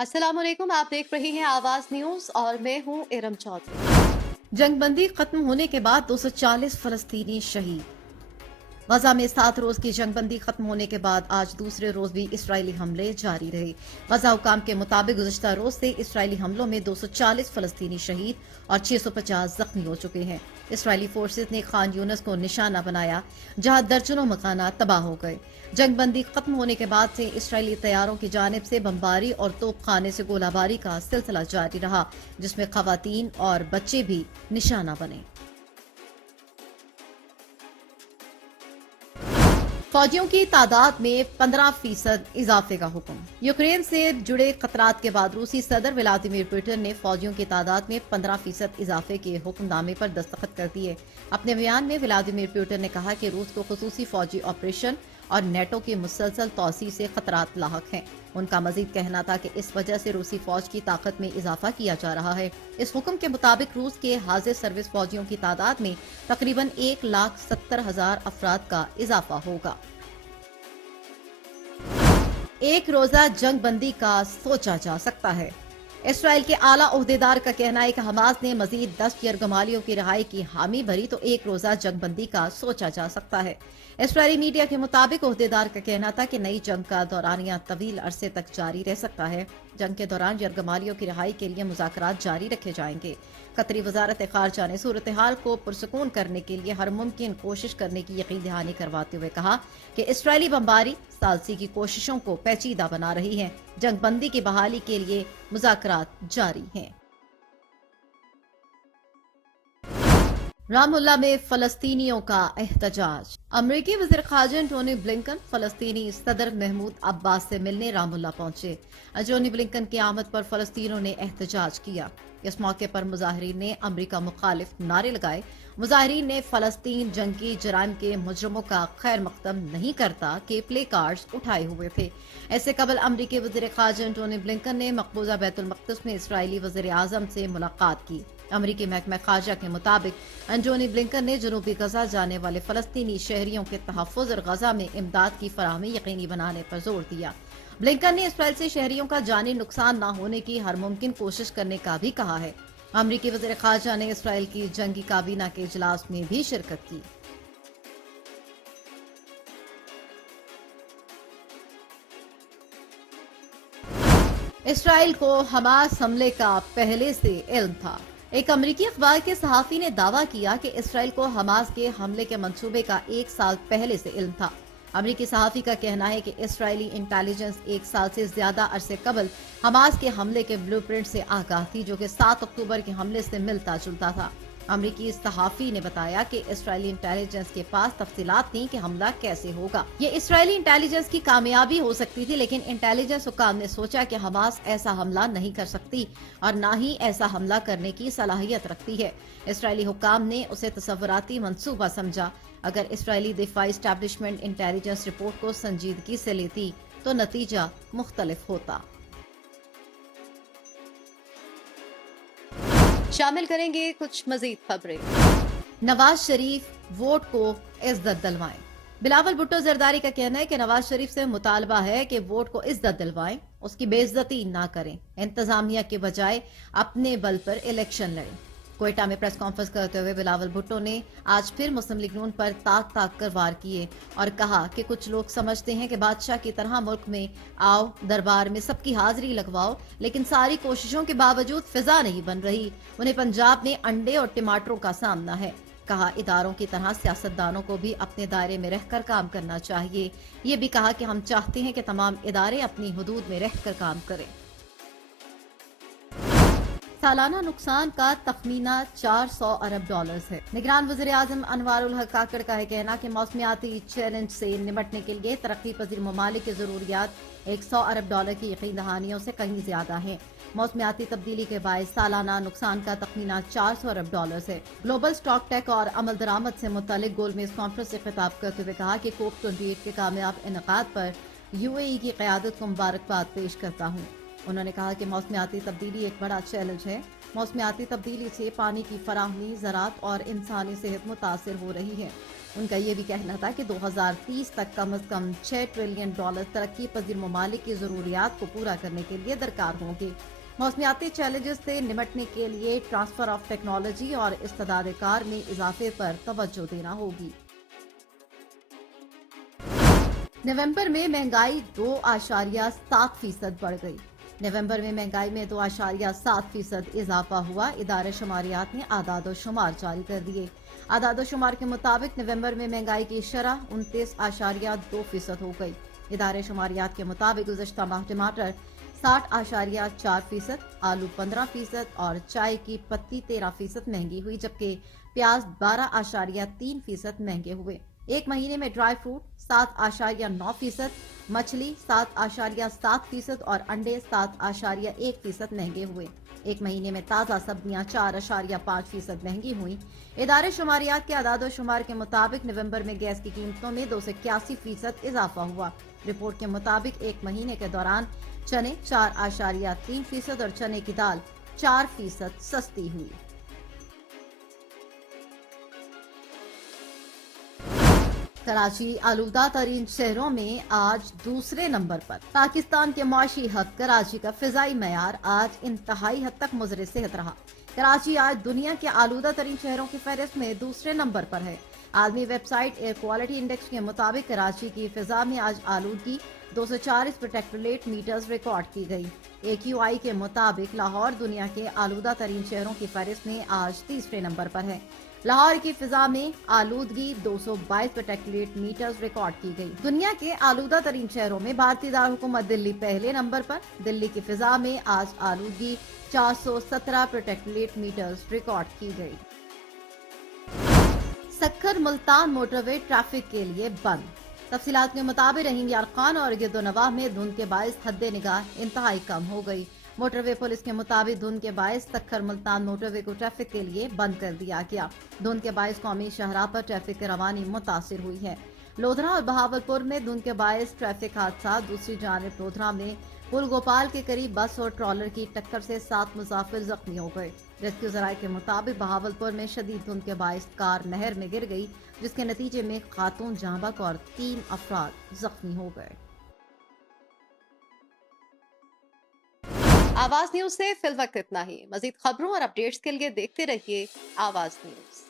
अस्सलाम वालेकुम। आप देख रहे हैं आवाज न्यूज और मैं हूं इरम चौधरी। जंगबंदी खत्म होने के बाद 240 फलस्तीनी शहीद। गजा में 7 रोज की जंगबंदी खत्म होने के बाद आज दूसरे रोज भी इसराइली हमले जारी रहे। गजा हुकाम के मुताबिक गुज़िश्ता रोज से इसराइली हमलों में 240 फलस्तीनी शहीद और 650 जख्मी हो चुके हैं। इसराइली फोर्सेज ने खान यूनस को निशाना बनाया, जहां दर्जनों मकानात तबाह हो गए। जंगबंदी खत्म होने के बाद से इसराइली तैयारों की जानिब से बमबारी और तोपखाने से गोलाबारी का सिलसिला जारी रहा, जिसमें खवातीन और बच्चे भी निशाना बने। फौजियों की तादाद में 15% इजाफे का हुक्म। यूक्रेन से जुड़े खतरात के बाद रूसी सदर व्लादिमीर पुतिन ने फौजियों की तादाद में 15% इजाफे के हुक्मनामे पर दस्तखत कर दिए। अपने बयान में व्लादिमीर पुतिन ने कहा कि रूस को खुसूसी फौजी ऑपरेशन और नेटो की मुसलसल तोसी से खतरात लाहक हैं। उनका मजीद कहना था कि इस वजह से रूसी फौज की ताकत में इजाफा किया जा रहा है। इस हुक्म के मुताबिक रूस के हाजिर सर्विस फौजियों की तादाद में तकरीबन 1,70,000 अफराद का इजाफा होगा। एक रोजा जंग बंदी का सोचा जा सकता है। इसराइल के आला ओहदेदार का कहना है कि हमास ने मजीद 10 यरगमालियों की रिहाई की हामी भरी तो एक रोजा जंग बंदी का सोचा जा सकता है। इसराइली मीडिया के मुताबिक ओहदेदार का कहना था कि नई जंग का दौरानिया तवील अरसे तक जारी रह सकता है। जंग के दौरान यरगमालियों की रिहाई के लिए मुज़ाकरात जारी रखे जाएंगे। कतरी वजारत खारजा ने सूरत हाल को पुरसकून करने के लिए हर मुमकिन कोशिश करने की यकीन दहानी करवाते हुए कहा कि इसराइली बमबारी सालसी की कोशिशों को पेचीदा बना रही है। जंग बंदी की बहाली के लिए मुज़ाकरात जारी हैं। रामुल्ला में फलस्तीनियों का एहतजाज। अमरीकी वज़ीर ख़ारजा एंटोनी ब्लिंकन फलस्तीनी सदर महमूद अब्बास से मिलने रामुल्ला पहुंचे। एंटोनी ब्लिंकन की आमद पर फलस्तीनियों ने एहतजाज किया। इस मौके पर मुजाहिरीन ने अमरीका मुखालिफ नारे लगाए। मुजाहिरीन ने फलस्तीन जंगी जराइम के मुजरमों का खैर मकदम नहीं करता के प्ले कार्ड्स उठाए हुए थे। ऐसे कबल अमरीकी वज़ीर ख़ारजा एंटोनी ब्लिंकन ने मकबूजा बैतुल मक़दिस में इसराइली वज़ीर आज़म से मुलाकात की। अमरीकी महकमा खारजा के मुताबिक एंटोनी ब्लिंकन ने जनूबी गजा जाने वाले फलस्तीनी शहरियों के तहफ़्फ़ुज़ और गजा में इमदाद की फराहमी यकीनी बनाने पर जोर दिया। ब्लिंकन ने इसराइल से शहरियों का जानी नुकसान न होने की हर मुमकिन कोशिश करने का भी कहा है। अमरीकी वज़ीर खारजा ने इसराइल की जंगी काबीना के इजलास में भी शिरकत की। इसराइल को हमास हमले का पहले से इल्म था। एक अमरीकी अखबार के सहाफी ने दावा किया कि इसराइल को हमास के हमले के मंसूबे का 1 साल पहले से इल्म था। अमरीकी सहाफी का कहना है कि इसराइली इंटेलिजेंस 1 साल से ज्यादा अरसे कबल हमास के हमले के ब्लूप्रिंट से आगाह थी, जो कि 7 अक्टूबर के हमले से मिलता जुलता था। अमरीकी सहाफी ने बताया कि इसराइली इंटेलिजेंस के पास तफसीलात थी कि हमला कैसे होगा। ये इसराइली इंटेलिजेंस की कामयाबी हो सकती थी, लेकिन इंटेलिजेंस हुकाम ने सोचा कि हमास ऐसा हमला नहीं कर सकती और न ही ऐसा हमला करने की सलाहियत रखती है। इसराइली हुकाम ने उसे तसव्वुराती मंसूबा समझा। अगर इसराइली दिफाई एस्टैब्लिशमेंट इंटेलिजेंस रिपोर्ट को संजीदगी से लेती तो नतीजा मुख्तलिफ होता। शामिल करेंगे कुछ मजीद खबरें। नवाज शरीफ वोट को इज्जत दिलवाएं। बिलावल भुट्टो जरदारी का कहना है कि नवाज शरीफ से मुतालबा है कि वोट को इज्जत दिलवाएं, उसकी बेइज्जती ना करें। इंतजामिया के बजाय अपने बल पर इलेक्शन लड़ें। कोयटा में प्रेस कॉन्फ्रेंस करते हुए बिलावल भुट्टो ने आज फिर मुस्लिम लीग नून पर ताक ताक कर वार किए और कहा कि कुछ लोग समझते हैं कि बादशाह की तरह मुल्क में आओ, दरबार में सबकी हाजिरी लगवाओ, लेकिन सारी कोशिशों के बावजूद फिजा नहीं बन रही। उन्हें पंजाब में अंडे और टमाटरों का सामना है। कहा इदारों की तरह सियासतदानों को भी अपने दायरे में रहकर काम करना चाहिए। ये भी कहा कि हम चाहते हैं कि तमाम इदारे अपनी हुदूद में रहकर काम करें। सालाना नुकसान का तखमीना 400 अरब डॉलर्स है। निगरान वज़ीर आज़म अनवारुल हक काकड़ का है कहना कि मौसमियाती चैलेंज से निपटने के लिए तरक्की पजीर ममालिक की जरूरियात 100 अरब डॉलर की यकीन दहानियों से कहीं ज्यादा है। मौसमियाती तब्दीली के बायस सालाना नुकसान का तखमीना 400 अरब डॉलर्स है। ग्लोबल स्टॉक टेक और अमल दरामद से मुतालिक गोलमेज कॉन्फ्रेंस से खिताब करते हुए कहा कि COP 28 के कामयाब इनकाद पर UAE की क़यादत को मुबारकबाद पेश करता हूँ। उन्होंने कहा कि मौसमियाती तब्दीली एक बड़ा चैलेंज है। मौसमियाती तब्दीली से पानी की फराहमी, ज़राअत और इंसानी सेहत मुतासिर हो रही है। उनका ये भी कहना था कि 2030 तक कम से कम $6 ट्रिलियन तरक्की पजीर ममालिक की जरूरियात को पूरा करने के लिए दरकार होंगे। मौसमियाती चैलेंजेस से निपटने के लिए ट्रांसफर ऑफ टेक्नोलॉजी और इस्तेदाद कार में इजाफे पर तवज्जो देना होगी। नवंबर में महंगाई 2.7% बढ़ गई। नवंबर में महंगाई में 2.7% इजाफा हुआ। इदारे शुमारियात ने आदाद शुमार जारी कर दिए। आदाद शुमार के मुताबिक नवंबर में महंगाई की शरह 29.2% हो गई। इदारे शुमारियात के मुताबिक गुज़श्ता माह टमाटर 60.4%, आलू 15% और चाय की पत्ती 13% महंगी हुई, जबकि प्याज 12.3% महंगे हुए। एक महीने में ड्राई फ्रूट 7.9%, मछली 7.7% और अंडे 7.1% महंगे हुए। एक महीने में ताज़ा सब्जियां 4.5% महंगी हुई। इदारे शुमारियात के आदाद शुमार के मुताबिक नवंबर में गैस की कीमतों में 281% इजाफा हुआ। रिपोर्ट के मुताबिक एक महीने के दौरान चने 4.3% और चने की दाल 4% सस्ती हुई। कराची आलूदा तरीन शहरों में आज दूसरे नंबर पर। पाकिस्तान के मुआशी हब कराची का फिजाई मयार आज इंतहाई हद तक मुज़र सेहत रहा। कराची आज दुनिया के आलूदा तरीन शहरों की फहरिस्त में दूसरे नंबर पर है। आलमी वेबसाइट एयर क्वालिटी इंडेक्स के मुताबिक कराची की फिजा में आज आलूदगी 240 प्रोटेक्टोरेट मीटर्स रिकॉर्ड की गई। AQI के मुताबिक लाहौर दुनिया के आलूदा तरीन शहरों की फहरिस्त में आज तीसरे नंबर पर है। लाहौर की फिजा में आलूदगी 222 प्रोटेक्टोरेट मीटर्स रिकॉर्ड की गई। दुनिया के आलूदा तरीन शहरों में भारतीय दारकूमत दिल्ली पहले नंबर पर। दिल्ली की फिजा में आज आलूदगी 417 प्रोटेक्टोरेट मीटर्स रिकॉर्ड की गई। सक्खर मुल्तान मोटरवे ट्रैफिक के लिए बंद। तफसीलात के मुताबिक रहीम यार खान और गिरदोनवाह में धुंध के बायस हद निगाह इंतहाई कम हो गई। मोटरवे पुलिस के मुताबिक धुंध के बायस सक्खर मुल्तान मोटरवे को ट्रैफिक के लिए बंद कर दिया गया। धुंध के बायस कौमी शाहराह पर ट्रैफिक की रवानी मुतासिर हुई है। लोधरा और बहावलपुर में धुंध के बायस ट्रैफिक हादसा। दूसरी जानिब लोधरा में पुल गोपाल के करीब बस और ट्रॉलर की टक्कर से 7 मुसाफिर जख्मी हो गए। रेस्क्यू जराये के मुताबिक बहावलपुर में शदीद धुंध के बायस कार नहर में गिर गई, जिसके नतीजे में खातून जहां बहक और 3 अफराद जख्मी हो गए। आवाज न्यूज से फिल वक्त इतना ही। मजीद खबरों और अपडेट्स के लिए देखते रहिए आवाज न्यूज।